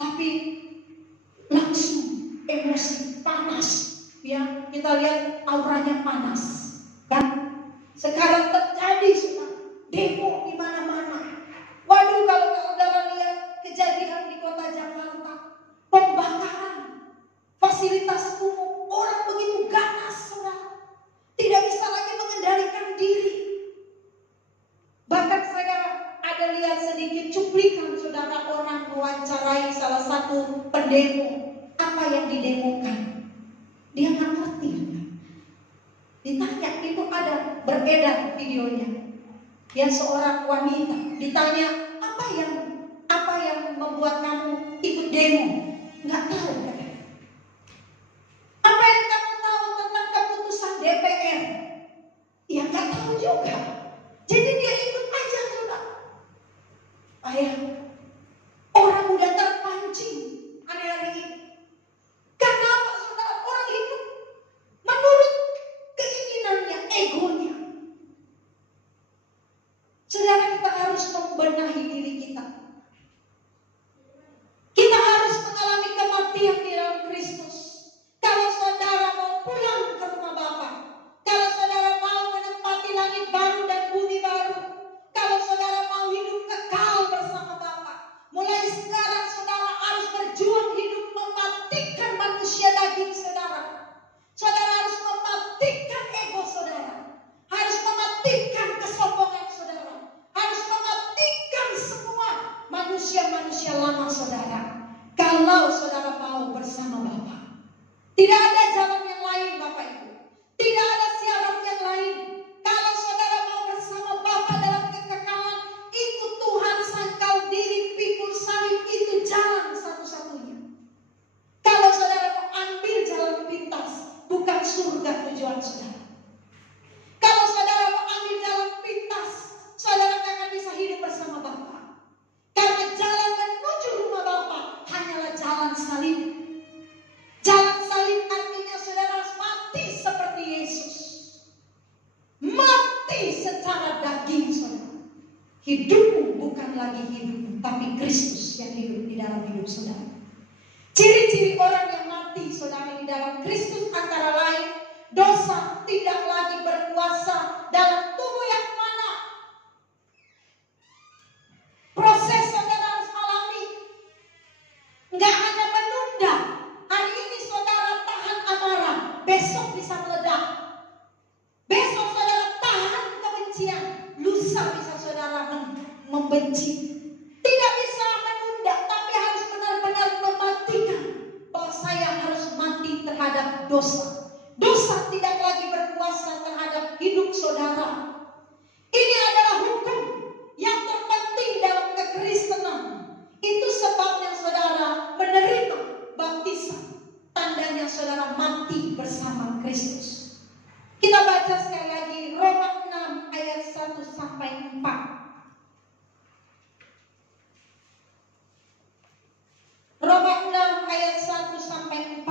tapi langsung emosi panas. Ya, kita lihat auranya panas. Kan? Sekarang terjadi sudah demo di mana-mana. Waduh, kalau saudara lihat kejadian di kota Jakarta, pembakaran fasilitas umum, orang begitu ganas, saudara, tidak bisa lagi mengendalikan diri. Bahkan saya ada lihat sedikit cuplikan, saudara, orang mewawancarai salah satu pendemo. Apa yang didemokan? Dia nggak ngerti. Ditanya, itu ada beredar videonya. Ya, seorang wanita ditanya, apa yang membuat kamu ikut demo? Nggak tahu, katanya. Apa yang kamu tahu tentang keputusan DPR? Ya nggak tahu juga. Jadi dia ikut aja, coba. Ayah, orang udah terpancing hari-hari ini. Karena apa, saudara? Orang hidup menurut keinginannya, egonya. Saudara, kita harus membenahi diri kita. Kita harus mengalami kematian di dalam Kristus. Kalau saudara mau pulang ke rumah Bapa, kalau saudara mau menempati langit baru dan bumi baru, kalau saudara mau hidup kekal bersama Bapa, mulai sekarang saudara harus berjuang hidup mematikan manusia daging saudara. Saudara harus mematikan ego saudara, harus mematikan kesombongan saudara, harus mematikan semua manusia-manusia lama saudara. Kalau saudara mau bersama Bapa, tidak ada jalan yang lain, Bapak Ibu. Tidak ada syarat yang lain. Kalau saudara mau bersama Bapa dalam kekekalan, ikut Tuhan, sangkal diri, pikul salib, itu jalan satu-satunya. Kalau saudara mau ambil jalan pintas, bukan surga tujuan saudara. Kalau saudara mau ambil jalan pintas, saudara akan bisa hidup bersama Bapa. Karena jalan menuju rumah Bapa hanyalah jalan salib. Jalan salib artinya saudara harus mati seperti Yesus. Mati secara daging saudara. Hidupmu bukan lagi hidupmu, tapi Kristus yang hidup di dalam hidup saudara. Ciri-ciri orang yang mati saudara di dalam Kristus antara lain, dosa tidak lagi berkuasa dalam tubuh yang mana. Proses saudara harus alami. Enggak hanya menunda. Hari ini saudara tahan amarah, besok bisa meledak. Besok saudara tahan kebencian, lusa bisa saudara membenci. Tidak bisa menunda, tapi harus benar-benar mematikan bahwa saya harus mati terhadap dosa. Dosa tidak lagi berkuasa terhadap hidup saudara. Ini adalah hukum yang terpenting dalam kekristenan. Itu sebabnya saudara menerima baptisan. Tandanya saudara mati bersama Kristus. Kita baca sekali lagi Roma 6 ayat 1 sampai 4. Roma 6 ayat 1 sampai 4.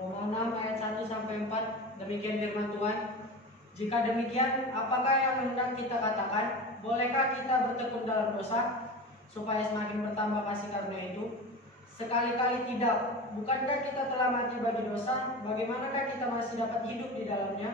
Roma 6 ayat 1 sampai 4, demikian firman Tuhan. Jika demikian, apakah yang hendak kita katakan? Bolehkah kita bertekun dalam dosa supaya semakin bertambah kasih karunia itu? Sekali-kali tidak. Bukankah kita telah mati bagi dosa? Bagaimanakah kita masih dapat hidup di dalamnya?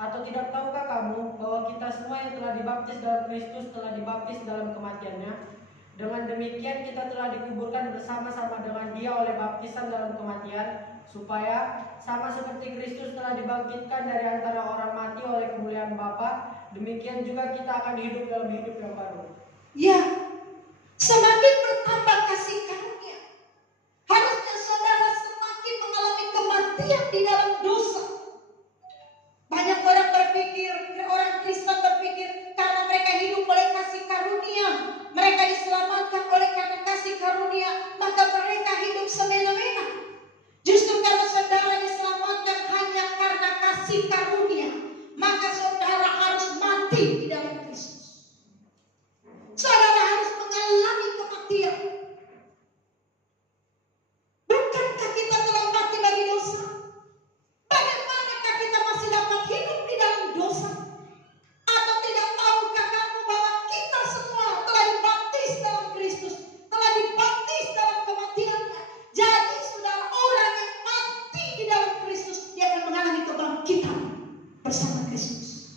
Atau tidak tahukah kamu bahwa kita semua yang telah dibaptis dalam Kristus telah dibaptis dalam kematiannya? Dengan demikian kita telah dikuburkan bersama-sama dengan Dia oleh baptisan dalam kematian, supaya sama seperti Kristus telah dibangkitkan dari antara orang mati oleh kemuliaan Bapa, demikian juga kita akan hidup dalam hidup yang baru. Ya, semakin bertambah kasih karunia, harusnya saudara semakin mengalami kematian di dalam dosa. Banyak orang berpikir, orang Kristen berpikir, karena mereka hidup oleh kasih karunia, mereka diselamatkan oleh karena kasih karunia, maka mereka hidup semena-mena. Justru karena saudara diselamatkan hanya karena kasih karunia, maka saudara harus mati di dalam Kristus. dibaptis dalam Kristus, telah dibaptis dalam kematiannya. Jadi saudara, orang yang mati di dalam Kristus, dia akan mengalami kebangkitan bersama Kristus.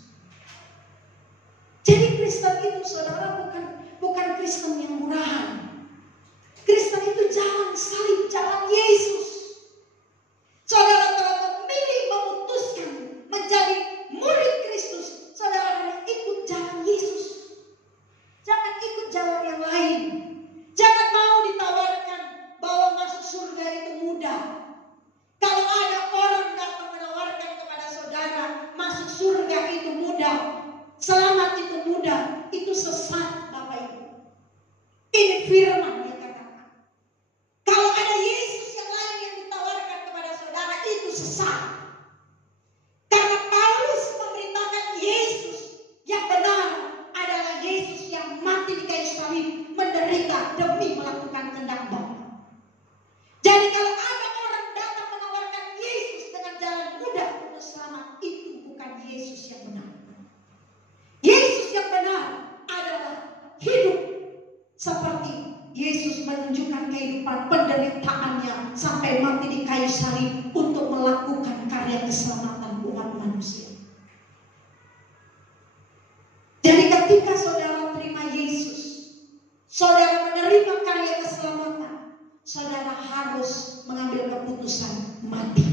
Jadi Kristen itu saudara bukan Kristen yang murahan. Kristen itu jalan salib, jalan Yesus. Saudara telah memilih, memutuskan menjadi murid Kristus. Saudara harus ikut jalan Yesus. Jangan ikut jalan yang lain. Jangan mau ditawarkan bahwa masuk surga itu mudah. Kalau ada orang datang menawarkan kepada saudara masuk surga itu mudah, selamat itu mudah, itu sesat Bapak Ibu. Ini firman yang katakan. Kalau ada Yesus yang lain yang ditawarkan kepada saudara, itu sesat. Karena Paulus memberitakan Yesus yang benar adalah Yesus yang mati di kayu salib, menderita demi melakukan kehendak Bapa. Jadi kalau ada orang datang menawarkan Yesus dengan jalan mudah untuk selamat, itu bukan Yesus yang benar. Yesus yang benar adalah hidup seperti Yesus menunjukkan kehidupan penderitaannya sampai mati di kayu salib untuk melakukan karya keselamatan umat manusia. Jadi ketika saudara terima Yesus, saudara menerima karya keselamatan, saudara harus mengambil keputusan mati.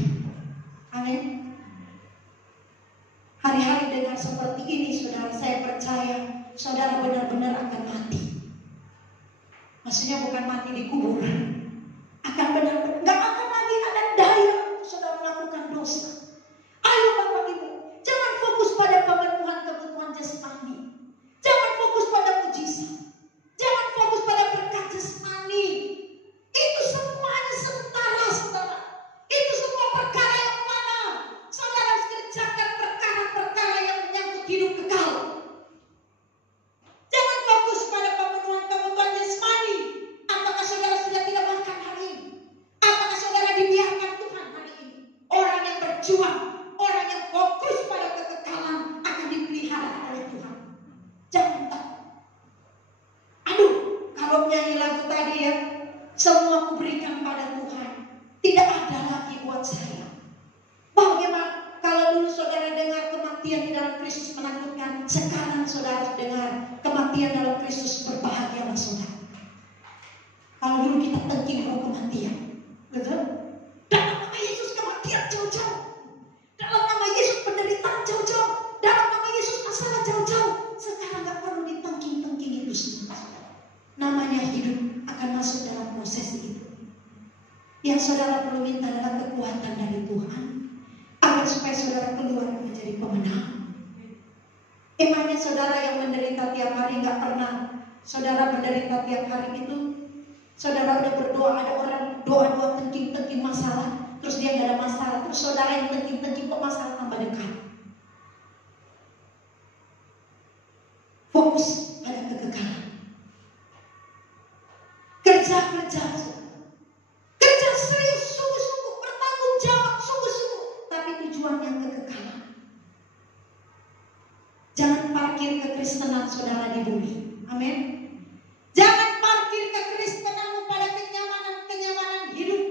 Amin. Hari-hari dengan seperti ini saudara, saya percaya saudara benar-benar akan mati. Maksudnya bukan mati di kubur, akan benar-benar gak akan lagi ada daya saudara melakukan dosa. Ayo Bapak Ibu, jangan fokus pada pemenuhan kebutuhan jasmani, jangan fokus pada mujizat, jangan fokus pada berkat jasmani. Itu semuanya sementara saudara. Itu semua perkara yang mana saudara harus kerjakan perkara-perkara yang menyangkut hidup kekal. Jangan fokus pada pemenuhan kebutuhan jasmani. Apakah saudara sudah tidak makan hari ini? Apakah saudara dibiarkan Tuhan hari ini? Orang yang berjuang, orang yang fokus pada kekekalan akan dipelihara oleh Tuhan. Jangan takut. Aduh, kalau nyanyi lagu tadi ya, semua kuberikan pada Tuhan, tidak ada lagi buat saya. Bagaimana kalau dulu saudara dengar kematian di dalam Kristus menakutkan, sekarang saudara dengar kematian dalam Kristus berbahagialah saudara. Kalau dulu kita tengking kematian, betul? Dalam nama Yesus kematian jauh-jauh, dalam nama Yesus penderitaan jauh-jauh, dalam nama Yesus masalah jauh-jauh. Sekarang gak perlu ditengking-tengking itu semua. Namanya hidup akan masuk dalam proses itu. Yang saudara perlu minta adalah kekuatan dari Tuhan, agar supaya saudara keluar menjadi pemenang. Emangnya saudara yang menderita tiap hari gak pernah saudara menderita tiap hari itu, saudara udah berdoa, ada orang doa-doa tengking-tengking masalah, terus dia gak ada masalah, terus saudara yang tengking-tengking kok masalah tambah dekat. Fokus pada kekekalan. Kerja serius, sungguh-sungguh, bertanggung jawab, sungguh-sungguh, tapi tujuannya kekekalan. Jangan parkir kekristenan saudara di bumi. Amin. Jangan parkir kekristenanmu pada kenyamanan hidup,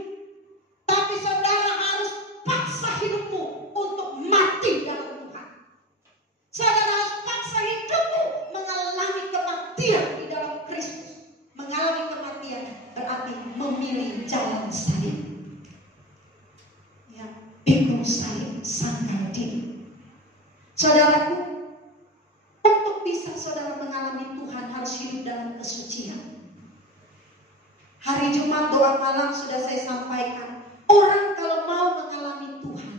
tapi saudara harus paksa hidupmu untuk mati dalam Tuhan. Saudara harus paksa hidupmu mengalami kematian di dalam Kristus. Mengalami kematian berarti memilih jalan salib. Ya, pikul salib, sangkal diri. Saudaraku, untuk bisa saudara mengalami Tuhan harus hidup dalam kesucian. Hari Jumat doa malam sudah saya sampaikan. Orang kalau mau mengalami Tuhan,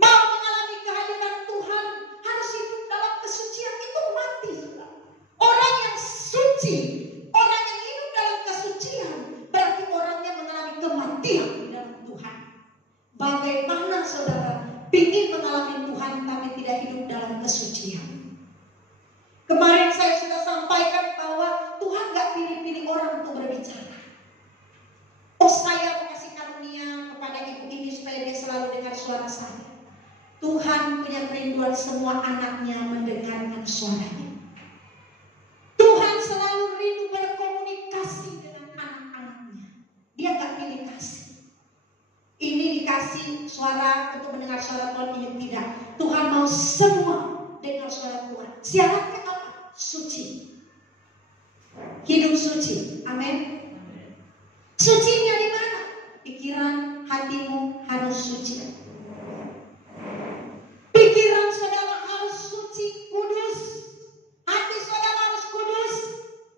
mau mengalami kehadiran Tuhan, harus hidup dalam kesucian. Itu mati saudara. Orang yang suci, orang yang hidup dalam kesucian, berarti orangnya mengalami kematian di dalam Tuhan. Bagaimana saudara ingin mengalami Tuhan tapi tidak hidup dalam kesucian? Kemarin saya sudah sampaikan bahwa Tuhan gak pilih-pilih orang untuk berbicara. Oh, saya mau kasih karunia kepada ibu ini supaya dia selalu dengar suara saya. Tuhan punya kerinduan semua anaknya mendengarkan suaranya. Tuhan selalu rindu berkomunikasi suara untuk mendengar suara Tuhan ini tidak. Tuhan mau semua dengar suara Tuhan. Syaratnya apa? Suci. Hidup suci. Amin. Sucinya di mana? Pikiran hatimu harus suci. Pikiran saudara harus suci, kudus. Hati saudara harus kudus.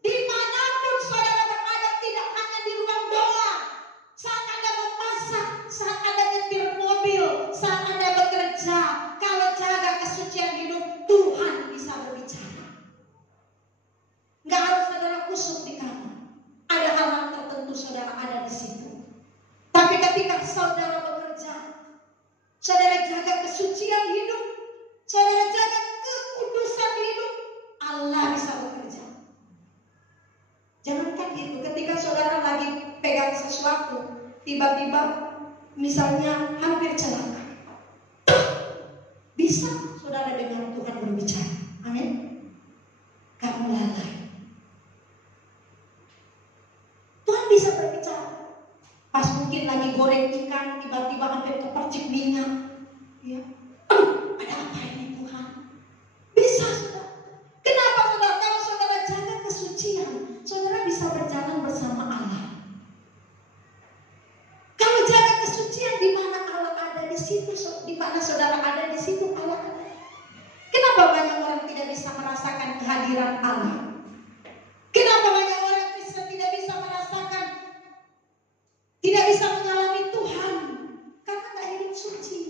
Dimanapun saudara berada, tidak hanya di ruang doa. Saat Anda memasak, saat Anda nyetir mobil, saat Anda bekerja. Kalau jaga kesucian hidup, Tuhan bisa berbicara. Nggak harus saudara kusuk di kamar. Ada hal-hal tertentu saudara ada di situ. Tapi ketika saudara bekerja, saudara jaga kesucian hidup, saudara jaga kekudusan hidup, Allah bisa bekerja. Jangankan itu, ketika saudara lagi pegang sesuatu, tiba-tiba misalnya hampir celaka, bisa saudara dengar Tuhan berbicara. Amin. Kamu lalai. Tuhan bisa berbicara. Pas mungkin lagi goreng ikan, tiba-tiba hampir kepercik minyak. Ya. Ada apa ini Tuhan? Bisa saudara. Kenapa saudara? Kalau saudara jaga kesucian, saudara bisa berjalan bersama Allah. Kalau jaga kesucian, di mana Allah ada, di situ, di mana saudara ada, di situ Allah ada. Kenapa banyak orang tidak bisa merasakan kehadiran Allah? Kenapa banyak orang Kristen tidak bisa merasakan, tidak bisa mengalami Tuhan? Karena tidak hidup suci.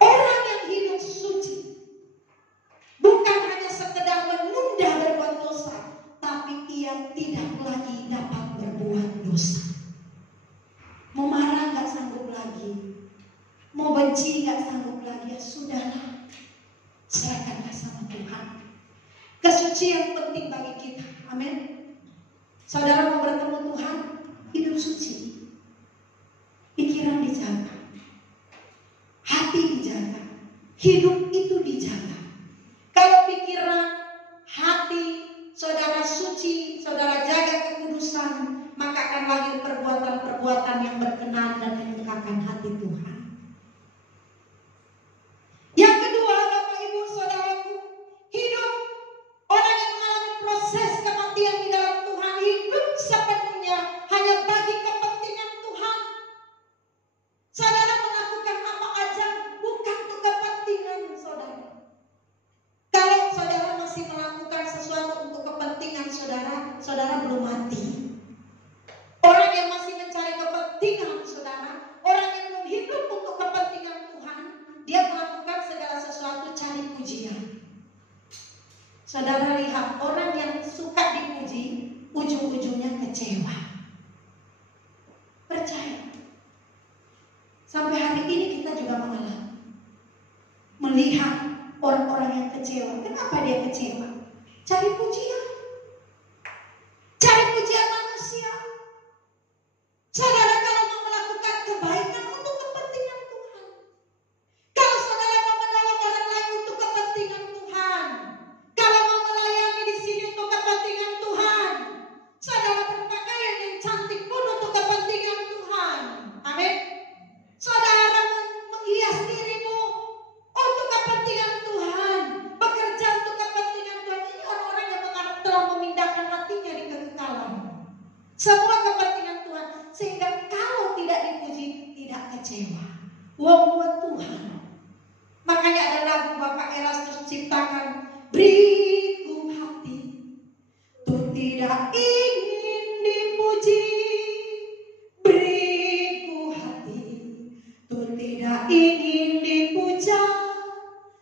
Orang yang hidup suci bukan hanya sekedar menunda berbuat dosa, tapi ia tidak lagi dapat berbuat dosa. Mau marah gak sanggup lagi, mau benci gak sanggup lagi, ya sudahlah, serahkanlah sama Tuhan. Kesucian penting bagi kita. Amin. Saudara mau bertemu Tuhan, hidup suci. Pikiran dijaga, hati dijaga, hidup itu dijaga. Kalau pikiran, hati saudara suci, saudara jaga kekudusan, maka akan lahir perbuatan-perbuatan yang berkenan dan menggerakkan hati Tuhan. Yang kedua, Bapak Ibu Saudaraku, hidup orang yang mengalami proses kematian di dalam Tuhan, hidup sepenuhnya hanya bagi kepentingan Tuhan. Saudara melakukan apa aja bukan untuk kepentingan saudara. Kalau saudara masih melakukan sesuatu untuk kepentingan saudara, saudara belum mati. Orang yang masih mencari kepentingan saudara, orang yang belum hidup untuk kepentingan Tuhan, dia melakukan segala sesuatu cari pujian. Saudara lihat, orang yang suka dipuji, ujung-ujungnya kecewa. Percaya. Sampai hari ini kita juga mengalami, melihat orang-orang yang kecewa. Kenapa dia kecewa? Cari pujian. Cari pujian manusia. Saudara kalau mau melakukan kebaikan untuk kepentingan Tuhan, kalau saudara mau menolong orang lain untuk kepentingan Tuhan, kalau mau melayani di sini untuk kepentingan Tuhan, saudara berpakaian yang cantik pun untuk kepentingan Tuhan. Amin. Saudara menghias dirimu untuk kepentingan Tuhan, bekerja untuk kepentingan Tuhan. Ini orang-orang yang telah memindahkan hatinya di kekekalan. Semua kepentingan Tuhan, sehingga kalau tidak dipuji, tidak kecewa. Wong buat Tuhan. Makanya ada lagu Bapak Erastus ciptakan, beriku hati, tuh tidak ingin dipuji. Beriku hati, tuh tidak ingin dipuja.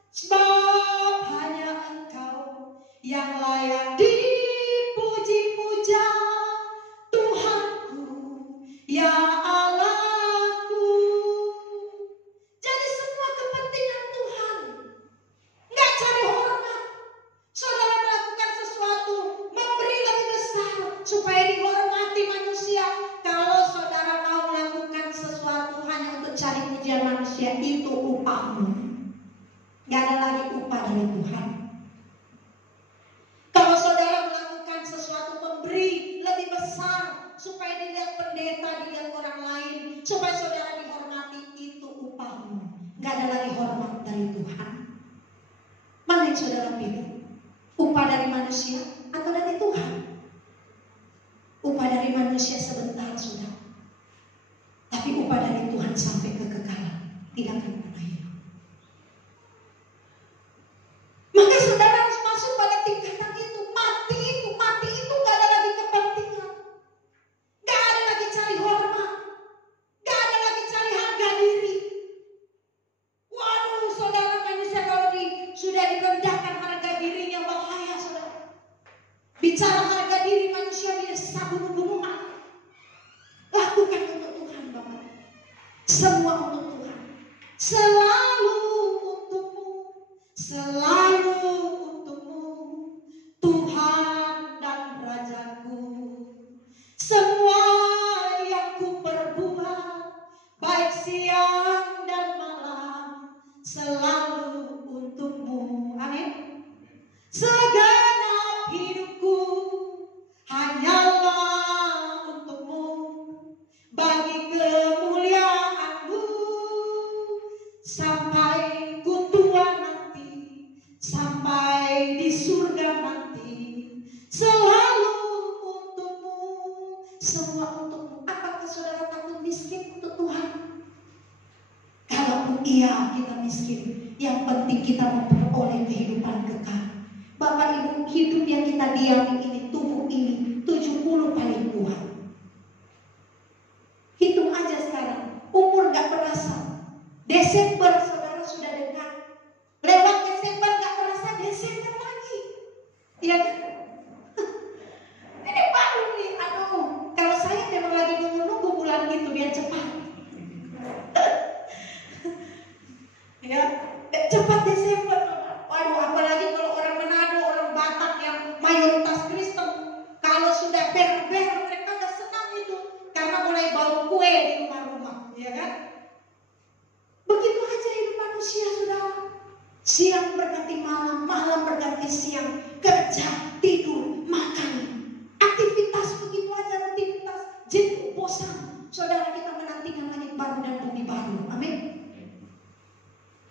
Sebab hanya Engkau yang layak dipuji-puja. Tuhanku, ya Allahku. Jadi semua kepentingan Tuhan, nggak cari hormat. Saudara melakukan sesuatu, memberi lebih besar supaya dihormati manusia. Kalau saudara mau melakukan sesuatu hanya untuk cari pujian manusia, itu upahmu. Nggak ada lagi upah dari Tuhan. Kalau saudara melakukan sesuatu, memberi lebih besar supaya dilihat pendeta, dilihat orang lain, supaya saudara dihormati, itu upahmu. Gak ada lagi hormat dari Tuhan. Mana yang saudara pilih? Upah dari manusia atau dari Tuhan? Upah dari manusia sebentar sudah, tapi upah dari Tuhan sampai kekekalan, tidak akan pernah hilang. Maka saudara harus masuk pada tingkatan itu. Mati itu gak ada lagi kepentingan, gak ada lagi cari hormat, gak ada lagi cari harga diri. Waduh saudara, manusia kalau sudah direndahkan harga dirinya, bahaya saudara. Bicara harga diri manusia bisa bunuh-bunuhan. Lakukan untuk Tuhan Bapak. Semua untuk Tuhan. Selalu untukmu, selalu untukmu, Tuhan dan Rajaku. Semua yang ku perbuat, baik siang dan malam, selalu untukmu. Amin. Segenap hidupku hanyalah untukmu, bagi kemuliaan-Mu, sampai ku tua nanti, sampai di surga nanti, selalu untukmu, semua untukmu. Apakah saudara takut miskin untuk Tuhan? Kalaupun iya kita miskin, yang penting kita memperoleh kehidupan kekal. Bapak Ibu, hidup yang kita diami ini, tubuh ini 70 paling kuat. Hitung aja sekarang, umur gak terasa. Desember saudara sudah dekat. Lewat Desember gak terasa, Desember lagi. Iya kan? Ini baru nih, aduh. Kalau saya memang lagi nunggu bulan gitu biar cepat. Ya, cepat Desember. Waduh, apalagi kalau orang Manado, orang Batak yang mayoritas Kristen, kalau sudah ber mereka gak senang itu, karena mulai bau kue di rumah-rumah, ya kan? Begitu aja hidup manusia, saudara. Siang berganti malam, malam berganti siang, kerja, tidur, makan, aktivitas begitu aja, rutinitas, jenuh, bosan. Saudara, kita menantikan langit baru dan bumi baru. Amin.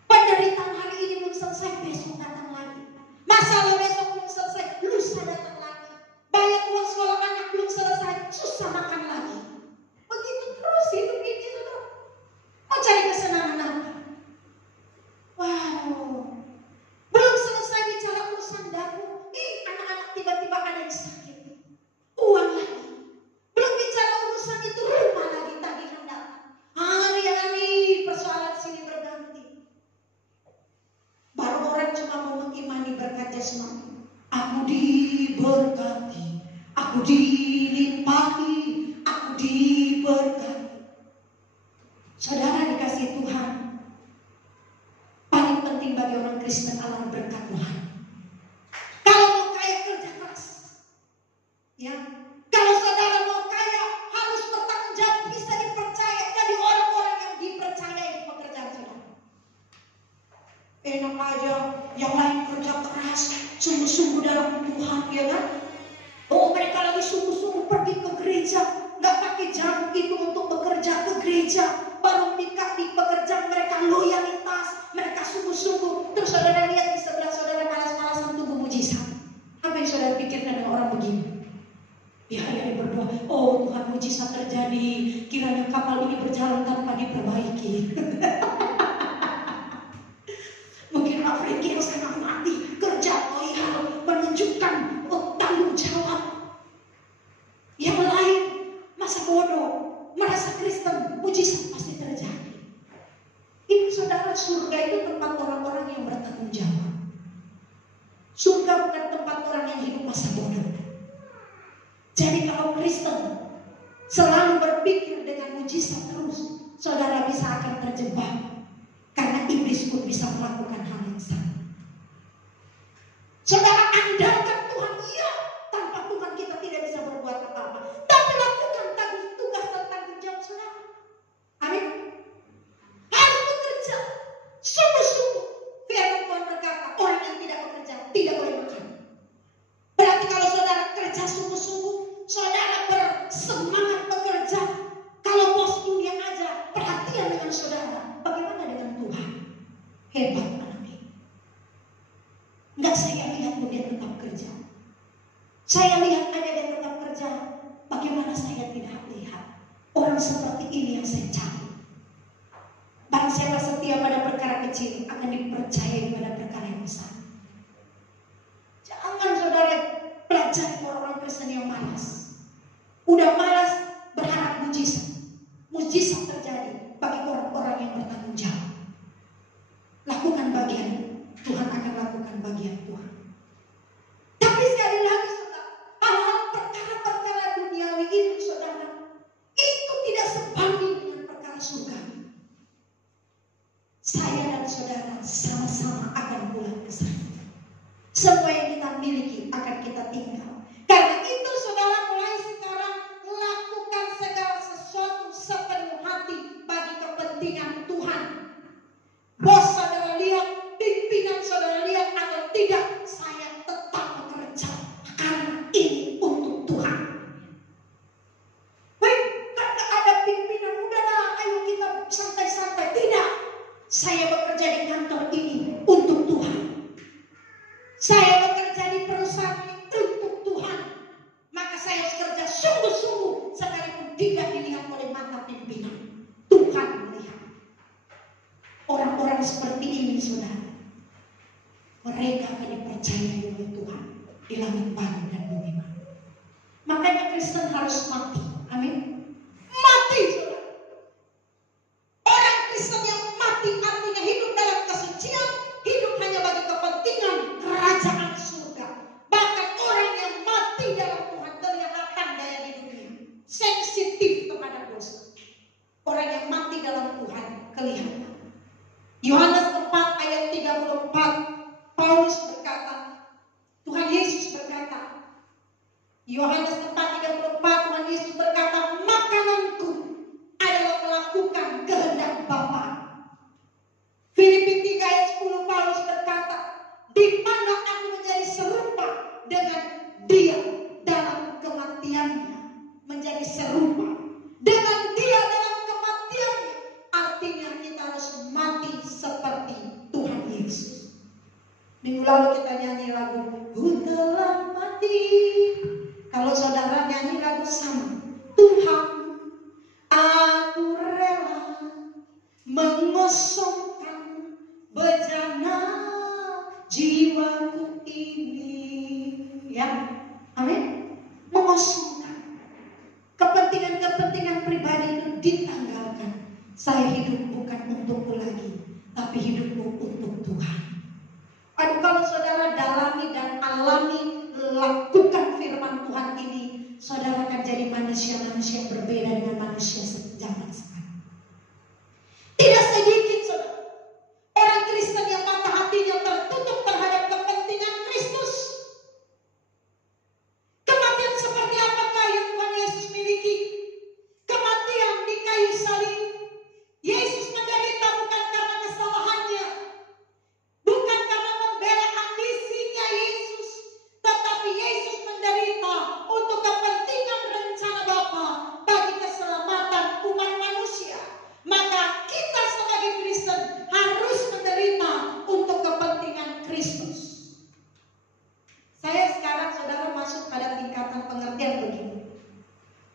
Penderitaan hari ini belum selesai, besok datang lagi. Masalah besok belum selesai, lusa datang lagi. Bayar uang sekolah anak belum selesai, susah makan lagi. Begitu terus hidup ini, saudara. Mau cari kesenangan apa? Wow, belum selesai bicara urusan dapur. Anak-anak tiba-tiba ada yang sakit, uang lagi. Belum bicara urusan itu, rumah lagi tagihan datang. Hari-hari persoalan sini berganti. Baru orang cuma mau mengimani berkat jasmani. Aku diberkati, aku dilimpahi, aku diberkati. Saudara dikasih Tuhan, paling penting bagi orang Kristen adalah berkat Tuhan. Kalau mau kaya, kerja keras. Ya, kalau saudara mau kaya, harus bertanggung jawab, bisa dipercaya. Jadi orang-orang yang dipercayai di pekerjaan saudara. Enak aja, yang lain kerja keras, sungguh-sungguh dalam Tuhan, ya kan? Oh, mereka lagi sungguh-sungguh pergi ke gereja, nggak pakai jam itu untuk bekerja ke gereja. Baru di pekerjaan mereka loyalitas, mereka sungguh-sungguh. Terus saudara lihat di sebelah saudara malas-malasan tunggu mujizat. Apa yang saudara pikirkan dengan orang begini? Ya, hari berdoa, oh Tuhan mujizat terjadi, kiranya kapal ini berjalan tanpa diperbaiki. Mungkin Pak Franky yang setengah mati, kerja loyal, menunjukkan tanggung jawab. Yang lain masa bodoh, merasa Kristen, mujizat pasti terjadi. Ini saudara, surga itu tempat orang-orang yang bertanggung jawab. Surga bukan tempat orang yang hidup masa bodoh. Jadi kalau Kristen selalu berpikir dengan mujizat terus, saudara bisa akan terjebak. Karena iblis pun bisa melakukan hal yang sama. Saudara, andalkan Tuhan, iya. Tanpa Tuhan kita tidak bisa berbuat apa-apa. Tapi lakukan tugas dan tanggung jawab saudara. Amin. Harus bekerja sungguh-sungguh. Firman Tuhan berkata, orang yang tidak bekerja tidak boleh makan. Berarti kalau saudara kerja sungguh-sungguh, saudara bersemangat bekerja. Kalau bos dunia aja, Saya lihat ada yang tetap kerja. Bagaimana saya tidak lihat orang seperti ini yang saya cari? Barang siapa setia pada perkara kecil akan dipercayai pada perkara yang besar. Jangan saudara pelajari orang-orang Kristen yang malas. Udah malas berharap mujizat. Mujizat terjadi bagi orang-orang yang bertanggung jawab. Lakukan bagian, Tuhan akan lakukan bagian Tuhan. Tapi sekali lagi saudara, hal-hal perkara-perkara duniawi itu saudara, itu tidak sebanding dengan perkara surga. Saya dan saudara sama-sama akan pulang ke sana. Semua yang kita miliki akan kita tinggal. Karena itu saudara, mulai sekarang lakukan segala sesuatu sepenuh hati bagi kepentingan Tuhan. Bos saudara lihat, pimpinan saudara lihat atau tidak, saya tetap bekerja karena ini untuk Tuhan. Baik, karena ada pimpinan, udahlah ayo kita santai-santai. Tidak, saya bekerja di kantor ini untuk Tuhan. Saya bekerja di perusahaan ini untuk Tuhan. Maka saya harus kerja sungguh-sungguh sekalipun tidak dilihat oleh mata pimpinan. Tuhan melihat. Orang-orang seperti ini saudara, mereka akan dipercayai oleh Tuhan di langit baru dan bumi baru. Makanya Kristen harus mati. Amin. Mati saudara. Orang Kristen yang mati artinya hidup dalam kesucian, hidup hanya bagi kepentingan kerajaan surga. Bahkan orang yang mati dalam Tuhan kelihatan daya di dunia, sensitif terhadap dosa. Orang yang mati dalam Tuhan kelihatan. Yohanes 4 ayat 34, Paulus berkata, Tuhan Yesus berkata, Yohanes 4:34, Tuhan Yesus berkata, makananku adalah melakukan kehendak Bapa. Filipi 3 ayat 10, Paulus berkata, di mana aku menjadi serupa dengan Dia dalam kematiannya, menjadi serupa dengan Dia dalam kematiannya. Artinya kita harus mati seperti Tuhan Yesus. Minggu lalu kita nyanyi lagu Ku telah mati. Kalau saudara nyanyi lagu sama, Tuhan aku rela mengosongkan bejana jiwaku ini. Ya, amin. Mengosongkan kepentingan-kepentingan pribadi itu ditanggalkan. Saya hidup bukan untukku lagi, tapi hidupku untuk Tuhan. Aduh, kalau saudara dalami dan alami, lakukan firman Tuhan ini, saudara akan jadi manusia-manusia yang berbeda dengan manusia zaman sekarang. Tidak sedikit saudara orang Kristen yang mata hatinya tertutup terhadap kepentingan Kristus. Kematian seperti apakah yang Tuhan Yesus miliki? Kematian di kayu salib. Yesus menderita bukan karena kesalahannya, bukan karena membela ambisinya Yesus, tetapi Yesus menderita untuk kepentingan rencana Bapa bagi keselamatan umat manusia. Maka kita sebagai Kristen harus menderita untuk kepentingan Kristus. Saya sekarang saudara masuk pada tingkatan pengertian begini.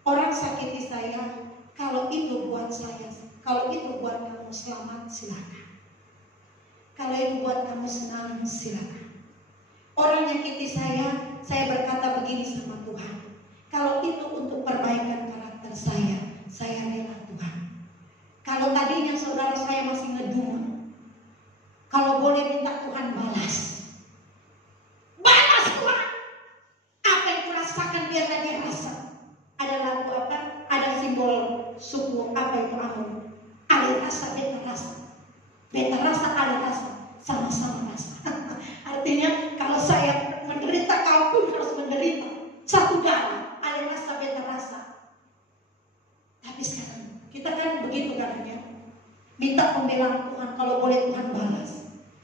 Orang sakiti saya, kalau itu buat saya, kalau itu buat kamu selamat, silakan. Kalau itu buat kamu senang, silakan. Orang nyakiti saya berkata begini sama Tuhan. Kalau itu untuk perbaikan karakter saya rela Tuhan. Kalau tadinya saudara saya masih ngedumel, kalau boleh minta Tuhan balas. Balas Tuhan. Apa yang kurasakan biarlah dia rasa. Ada lagu apa? Ada simbol suku apa itu Amon. Ada rasa, beta rasa. Beta rasa, ada rasa. Sama-sama rasa. Artinya kalau saya menderita, kau pun harus menderita. Satu darah. Ada rasa, beta rasa. Tapi sekarang kita kan begitu katanya. Minta pembelaan Tuhan. Kalau boleh Tuhan balas.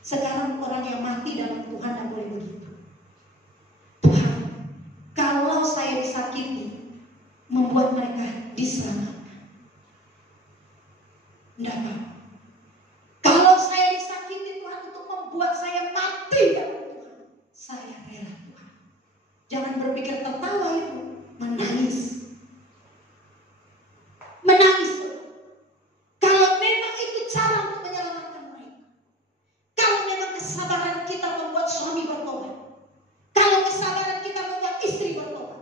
Sekarang orang yang mati dalam Tuhan tidak boleh begitu. Tuhan, kalau saya disakiti, membuat mereka diselamatkan. Tidak apa. Kalau saya disakiti Tuhan untuk membuat saya mati dalam Tuhan, saya rela Tuhan. Jangan berpikir tertawa itu, menangis. Menangis. Kalau memang itu cara untuk menyelamatkan mereka. Kalau memang kesabaran kita membuat suami bertobat. Kalau kesabaran kita membuat istri bertobat.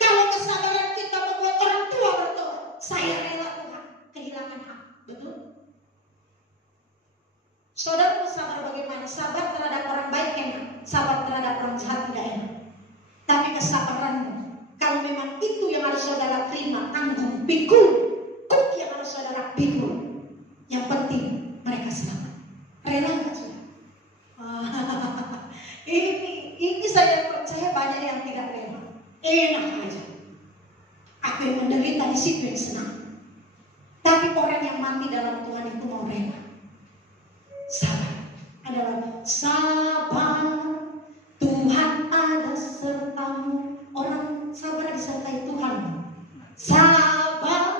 Kalau kesabaran kita membuat orang tua bertobat. Saya rela Tuhan kehilangan hak. Betul? Saudara sabar bagaimana? Sabar terhadap orang baik enak. Sabar terhadap orang jahat tidak enak. Tapi kesabaranmu, kalau memang itu yang harus saudara terima, tanggung, pikul. Kuk yang harus saudara pikul. Yang penting mereka selamat. Rela nggak sudah? Ini saya percaya banyak yang tidak rela. Enak aja. Aku yang menderita di situ yang senang. Tapi orang yang mati dalam Tuhan itu mau rela. Sabar adalah sabar. Tuhan ada sertamu. Orang sabar disertai Tuhan. Sabar.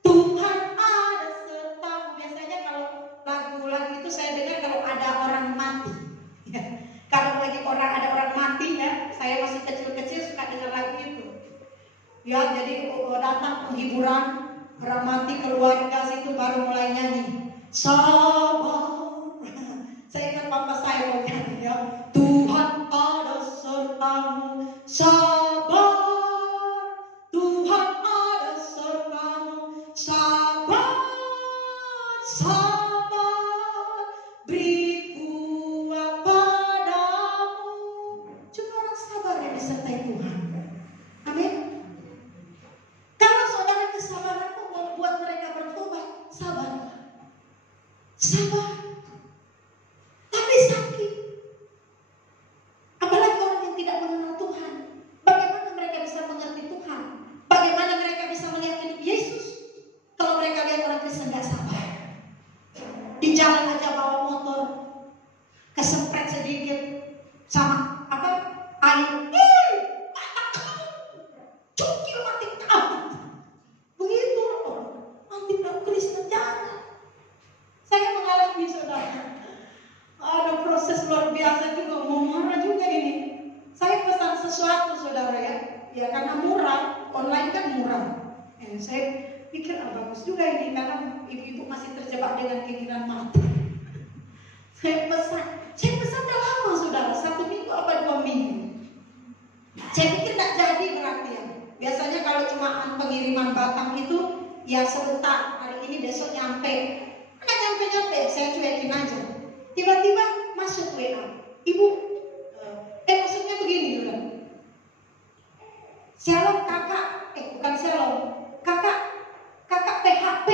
Tuhan ada sertamu. Biasanya kalau lagu-lagu itu saya dengar kalau ada orang mati. Kalau lagi ada orang mati ya, saya masih kecil-kecil suka dengar lagu itu. Ya, jadi datang penghiburan, orang mati keluarga situ baru mulai nyanyi. Sabar. Saya ingat papa saya mau nyanyi ya. Tuhan ada sertamu. Sabar. Tuhan ada sertamu. Sabar. Sabar. Beri kuat padamu. Cuma orang sabar yang disertai Tuhan. Amin. Kalau saudara kesabaranmu membuat mereka bertobat, sabar. Sabar. Tapi sakit. Apalagi orang yang tidak mengenal Tuhan. Bagaimana mereka bisa mengerti Tuhan? Bagaimana mereka bisa melihat hidup Yesus? Kalau mereka lihat orang Kristen gak sabar. Di jalan aja bawa motor, kesempret sedikit sama air. Cukil mati kamu. Begitu orang. Nanti Kristen jangan. Saya mengalami saudara. Ada proses luar biasa juga, mau marah juga ini. Saya pesan sesuatu saudara ya. Ya karena murah, online kan murah. Saya pikir bagus juga ini karena ibu-ibu masih terjebak dengan keinginan mati. Saya pesan udah lama saudara, 1 minggu apa 2 minggu. Saya pikir tak jadi berarti ya. Biasanya kalau cuma pengiriman batang itu ya sebentar, hari ini besok nyampe. Nggak nyampe, saya cuekin aja. Tiba-tiba masuk WA. Ibu, maksudnya begini dulu. Shalom kakak, bukan shalom. Kakak PHP.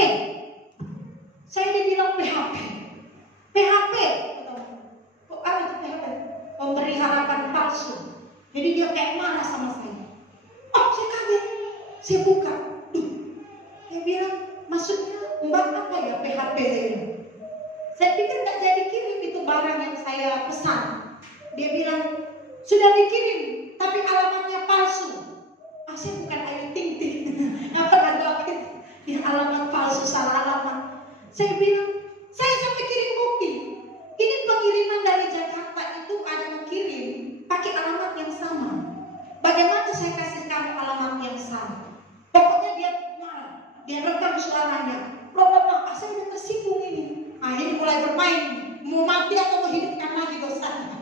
Saya dibilang PHP. PHP. Kok apa itu PHP? Pemberi harapan palsu. Jadi dia kayak marah sama saya. Oh, saya kaget. Saya buka. Dia bilang, maksudnya mbak apa ya PHP saya bilang. Saya pikir gak jadi kirim itu barang yang saya pesan. Dia bilang, sudah dikirim, tapi alamatnya palsu. Saya bukan Ayu Ting Ting. Apa ada itu? Ya alamat palsu, salah alamat. Saya bilang, saya sampai kirim bukti. Ini pengiriman dari Jakarta itu ada yang kirim pakai alamat yang sama. Bagaimana saya kasih kamu alamat yang sama? Pokoknya dia marah, dia rekam suaranya. Loh, saya udah tersinggung ini. Ini mulai bermain, mau mati atau mau hidupkan lagi dosanya.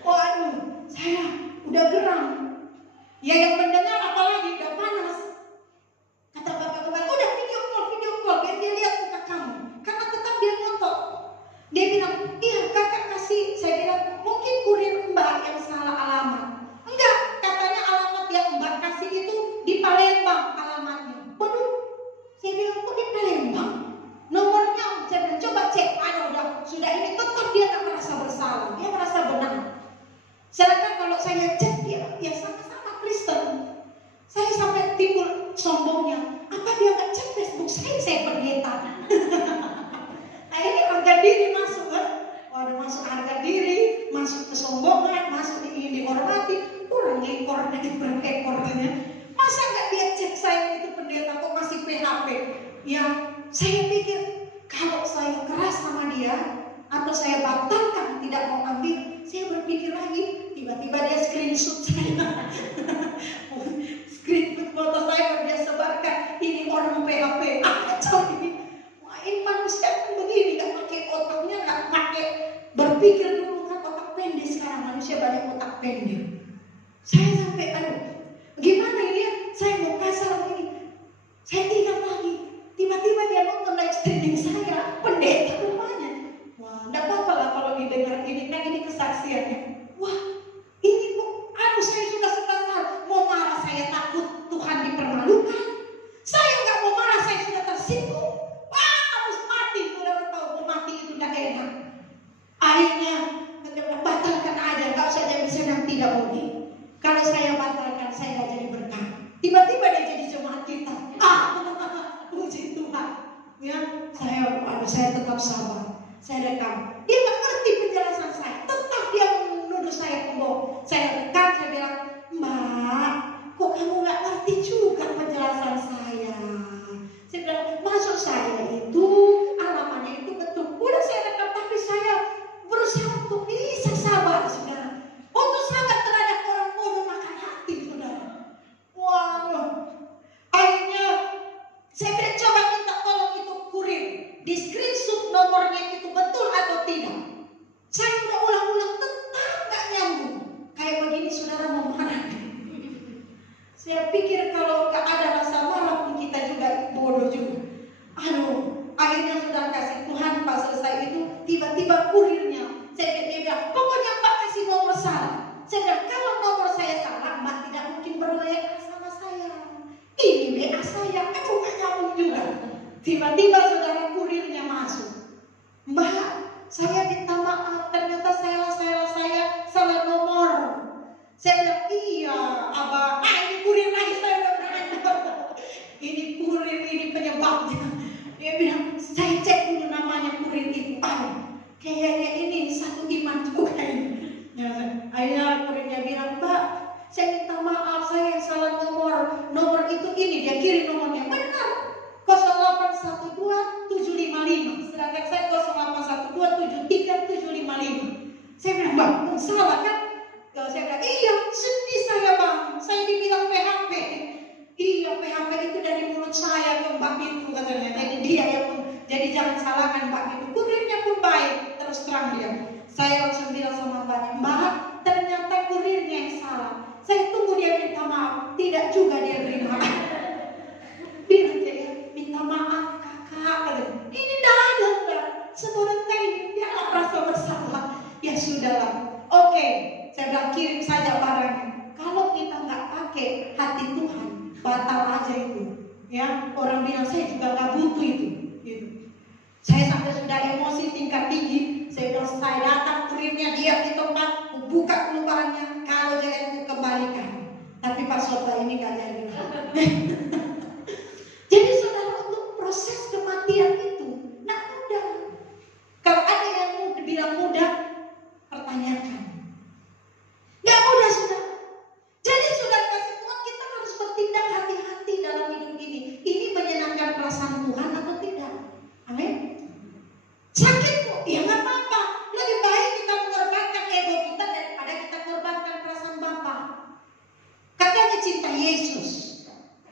Waduh, saya udah geram. Ya yang mendengar apalagi udah panas. Kata bapak kemarin, udah video call, biar dia lihat muka kamu. Karena tetap dia ngotot. Dia bilang, iya kakak kasih. Saya bilang, mungkin kurir mbak yang salah alamat. Enggak, katanya alamat yang mbak kasih itu di Palembang alamatnya. Waduh, saya bilang, kok di Palembang? Nomornya, saya bilang, coba cek. Sudah ini tetap dia tak merasa bersalah. Dia merasa benar. Sedangkan kalau saya cek dia, ya sama-sama Kristen. Saya sampai timbul sombongnya. Apa dia nggak cek Facebook saya pendeta. Nah ini harga diri masuk kan? Ada masuk harga diri, masuk kesombongan, masuk ingin dihormati, kurang ekor dari berekornya. Masa nggak dia cek saya itu pendeta kok masih PHP? Ya saya pikir kalau saya keras sama dia atau saya batalkan tidak mau ambil, saya berpikir lagi, tiba-tiba dia Ya, saya tetap sabar. Saya rekam. Dia nggak ngerti penjelasan saya. Tetap dia menuduh saya pembohong. Saya rekam, saya bilang, Mbak, kok kamu nggak ngerti juga penjelasan saya? Saya bilang, maksud saya itu alamannya itu betul. Udah saya rekam, tapi saya berusaha untuk bisa sabar, saudara. Untuk sabar terhadap orang bodoh makan hati, saudara. Wow. Akhirnya saya coba minta tolong itu kurir, di screenshot nomornya itu betul atau tidak. Saya udah ulang-ulang tetap gak nyambung. Kayak begini saudara mau marah. Saya pikir kalau gak ada rasa marah pun kita juga bodoh juga. Aduh, akhirnya sudah kasih Tuhan pas selesai itu tiba-tiba kurirnya. Dia bilang, pokoknya Mbak kasih nomor salah. Saya bilang, kalau nomor saya salah, Mbak tidak mungkin ber-WA sama saya. Ini WA saya, aku gak nyambung juga. Tiba-tiba saudara kurirnya masuk. Mbak, saya minta maaf, ternyata saya salah nomor. Saya bilang, iya abang. Ini kurir lagi, saya bilang, ini kurir, ini penyebabnya. Dia bilang, saya cek dulu namanya kurir itu. Kayaknya ini satu iman juga ini. Ya, akhirnya kurirnya bilang, Mbak, saya minta maaf, saya yang salah nomor. Nomor itu ini, dia kirim nomornya. Benar, 0812755. Sedangkan saya 081273755. Saya bilang, Mbak, salah kan? Saya bilang, iya, sedih saya Bang. Saya dibilang PHP. Iya, PHP itu dari mulut saya ke Mbak itu katanya. Jadi dia yang jadi jangan salahkan Mbak itu. Kurirnya pun baik, terus terang dia. Saya langsung bilang sama Mbak, ternyata kurirnya yang salah. Saya tunggu dia minta maaf. Tidak juga dia terima. Bilang dia minta maaf kakak. Ini dah ada Mbak. Sebenarnya ini dia merasa bersalah. Ya sudahlah. Oke, saya bilang kirim saja barangnya. Kalau kita nggak pakai hati Tuhan, batal aja itu. Ya, orang bilang saya juga nggak butuh itu. Gitu. Saya sampai sudah emosi tingkat tinggi. Saya bilang saya datang kurirnya dia di tempat, buka keluarannya. Kalau jangan ku kembalikan. Tapi Pak Sota ini nggak jadi. Jadi saudara, untuk proses kematian itu nggak mudah. Kalau ada yang bilang mudah, pertanyakan. Nggak mudah saudara. Jadi saudara kasih Tuhan, kita harus bertindak hati-hati dalam hidup ini. Ini menyenangkan perasaan Tuhan atau tidak? Amin. Sakit kok, ya nggak apa-apa. Lebih baik kita mengorbankan ego kita daripada kita korbankan perasaan Bapa. Katanya cinta Yesus,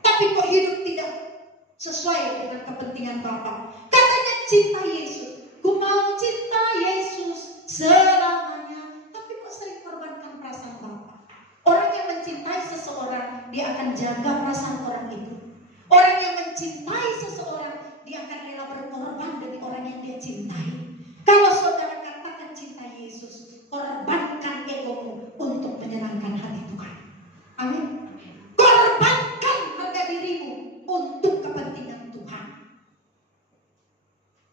tapi kok hidup tidak sesuai dengan kepentingan Bapa. Katanya cinta Yesus, ku mau cinta Yesus selamanya, tapi kok sering korbankan perasaan Bapa. Orang yang mencintai seseorang, dia akan jaga perasaan orang itu. Orang yang mencintai seseorang, dia akan rela berkorban demi orang yang dia cintai. Kalau saudara katakan cinta Yesus, korbankan egomu untuk menyenangkan hati Tuhan. Amin. Korbankan harga dirimu untuk kepentingan Tuhan.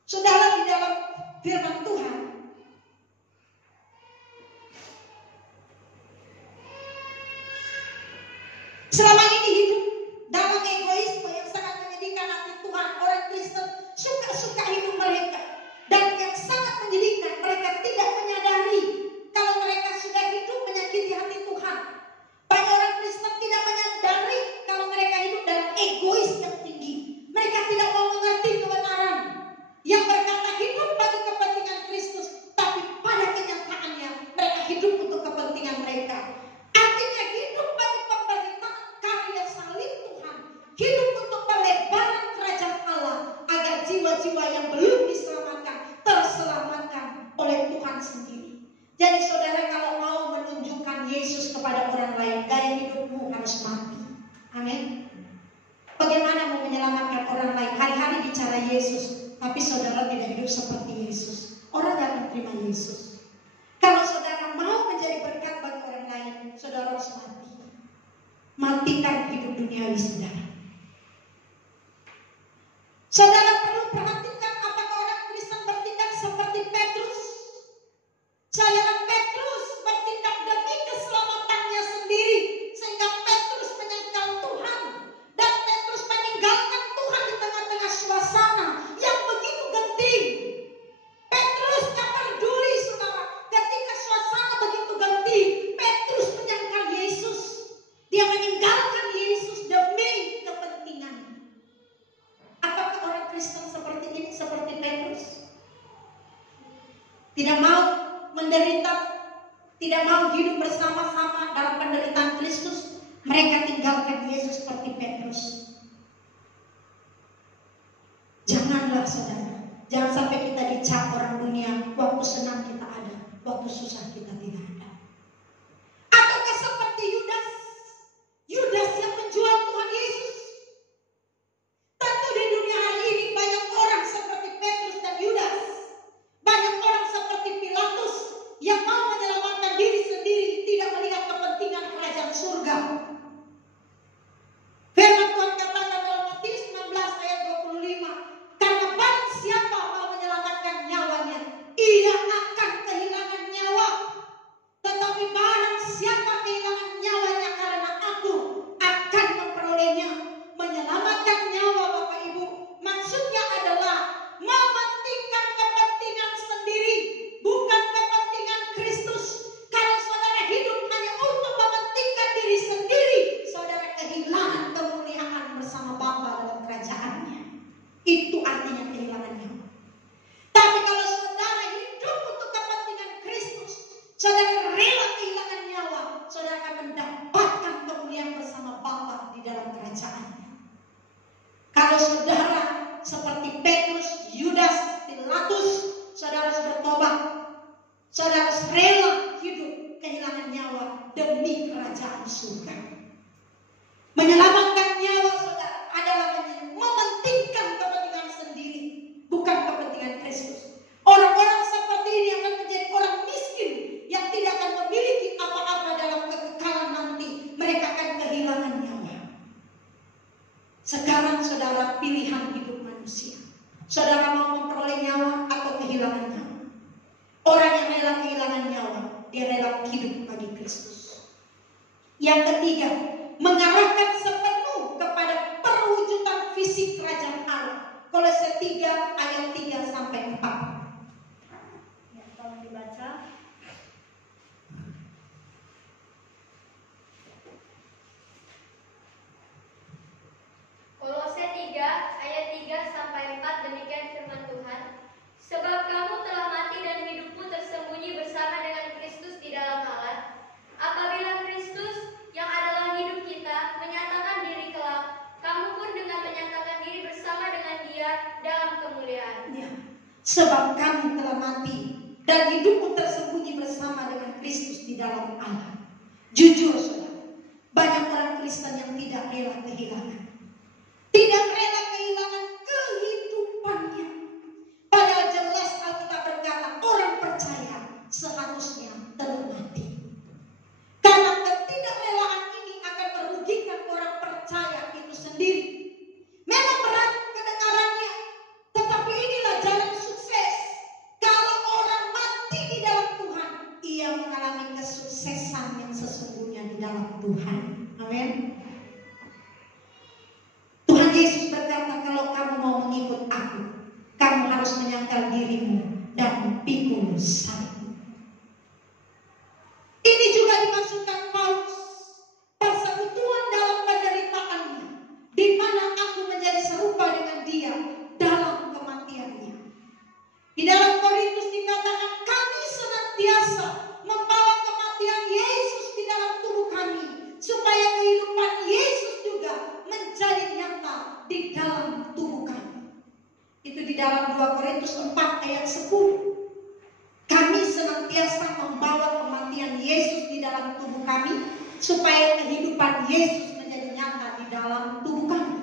Saudara, di dalam firman Tuhan, selama ini hidup dalam egoisme yang sangat menyedihkan hati Tuhan. Orang Kristen suka-suka hidup mereka. Dan yang sangat menyedihkan, mereka tidak menyadari kalau mereka sudah hidup menyakiti hati Tuhan. Banyak orang Kristen tidak menyadari kalau mereka hidup dalam egois yang tinggi. Mereka tidak mau mengerti kebenaran yang berkata hidup bagi kepentingan Kristus, tapi pada kenyataannya mereka hidup untuk kepentingan mereka. Artinya hidup bagi pemberitaan karya salib Tuhan, hidup untuk pelebaran kerajaan Allah, agar jiwa-jiwa yang belum diselamatkan terselamatkan oleh Tuhan sendiri. Jadi saudara, kalau mau menunjukkan Yesus kepada orang lain, gaya hidupmu harus mati. Amin. Bagaimana mau menyelamatkan orang lain? Hari-hari bicara Yesus, tapi saudara tidak hidup seperti Yesus. Orang gak akan terima Yesus. Kalau saudara mau menjadi berkat bagi orang lain, saudara harus mati. Matikan hidup duniawi saudara. Saudara perlu perhatikan apakah orang Kristen bertindak seperti Petrus. Saudara, Petrus bertindak demi keselamatannya sendiri, sehingga Petrus menyangkal Tuhan, dan Petrus meninggalkan Tuhan di tengah-tengah suasana yang Mereka tinggalkan Yesus seperti Petrus. Janganlah saudara, jangan sampai kita dicap orang dunia. Waktu senang kita ada, waktu susah kita tidak ada. Ataukah seperti Yudas, Yudas yang menjual Tuhan Yesus? Tentu di dunia hari ini banyak orang seperti Petrus dan Yudas. Banyak orang seperti Pilatus yang mau menyelamatkan diri sendiri, tidak melihat kepentingan kerajaan surga. Firman Tuhan katakan dalam Matius 16 ayat 25, karena barang siapa mau menyelamatkan nyawanya, ia akan kehilangan nyawa. Tetapi barang siapa kehilangan nyawanya karena aku, akan memperolehnya. Menyelamatkan nyawa Bapak Ibu, maksudnya adalah mementingkan kepentingan sendiri, bukan kepentingan Kristus. Kalau saudara hidup hanya untuk mementingkan diri sendiri, saudara kehilangan kemuliaan bersama Bapa dalam kerajaannya. Itu artinya kehilangan nyawa. Tapi kalau saudara hidup untuk kepentingan Kristus, saudara rela kehilangan nyawa, saudara akan mendapatkan kemuliaan bersama Bapa di dalam kerajaannya. Kalau saudara seperti Petrus, Yudas, Pilatus, saudara harus bertobat. Saudara harus rela hidup kehilangan nyawa demi kerajaan surga. Menyelamatkan nyawa saudara adalah mementingkan kepentingan sendiri, bukan kepentingan Kristus. Orang-orang seperti ini akan menjadi orang miskin yang tidak akan memiliki apa-apa dalam kekekalan nanti. Mereka akan kehilangan nyawa. Sekarang saudara pilihan hidup manusia. Saudara mau memperoleh nyawa atau kehilangan nyawa? Orang yang rela kehilangan nyawa, dia rela hidup bagi Kristus. Yang ketiga, mengarahkan sepenuh kepada perwujudan fisik kerajaan Allah. Kolose 3 ayat 3 sampai 4. Ya, tolong dibaca. Kolose 3 ayat 3 sampai 4, demikian firman Tuhan. Sebab kamu telah mati dan hidupmu tersembunyi bersama dengan Kristus di dalam Allah. Apabila Kristus yang adalah hidup kita menyatakan diri kelak, kamu pun dengan menyatakan diri bersama dengan Dia dalam kemuliaan. Ya, sebab kamu telah mati dan hidupmu tersembunyi bersama dengan Kristus di dalam Allah. Jujur saudara, banyak orang Kristen yang tidak rela kehilangan. Tidak rela kehilangan kehidupannya. Padahal jelas Alkitab berkata orang percaya seharusnya telah mati. Karena ketidakrelaan ini akan merugikan orang percaya itu sendiri. Memang berat kedengarannya, tetapi inilah jalan sukses. Kalau orang mati di dalam Tuhan, ia mengalami kesuksesan yang sesungguhnya di dalam Tuhan. Amin. Tuhan Yesus berkata, kalau kamu mau mengikut aku, kamu harus menyangkal dirimu dan pikul salibmu. Ini juga dimaksudkan Paulus, persekutuan dalam penderitaannya, di mana aku menjadi serupa dengan dia dalam kematiannya. Di dalam Korintus dikatakan kami senantiasa membawa kematian Yesus di dalam tubuh kami, supaya kehidupan Yesus juga menjadi nyata di dalam tubuh kami. Itu di dalam 2 Korintus 4 ayat 10. Kami senantiasa membawa kematian Yesus di dalam tubuh kami, supaya kehidupan Yesus menjadi nyata di dalam tubuh kami.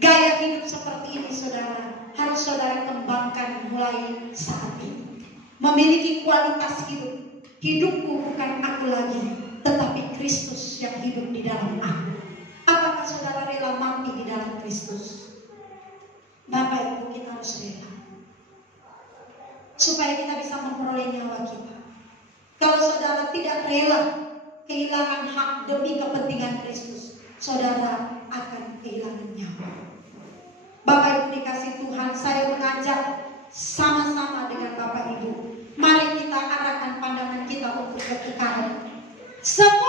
Gaya hidup seperti ini saudara, harus saudara kembangkan mulai saat ini. Memiliki kualitas hidup. Hidupku bukan aku lagi, tetapi Kristus yang hidup di dalam aku. Apakah saudara rela mati di dalam Kristus? Bapak Ibu, kita harus rela supaya kita bisa memperoleh nyawa kita. Kalau saudara tidak rela kehilangan hak demi kepentingan Kristus, saudara akan kehilangan nyawa. Bapak Ibu dikasih Tuhan, saya mengajak sama-sama dengan Bapak Ibu, mari kita arahkan pandangan kita untuk kekekalan. Semua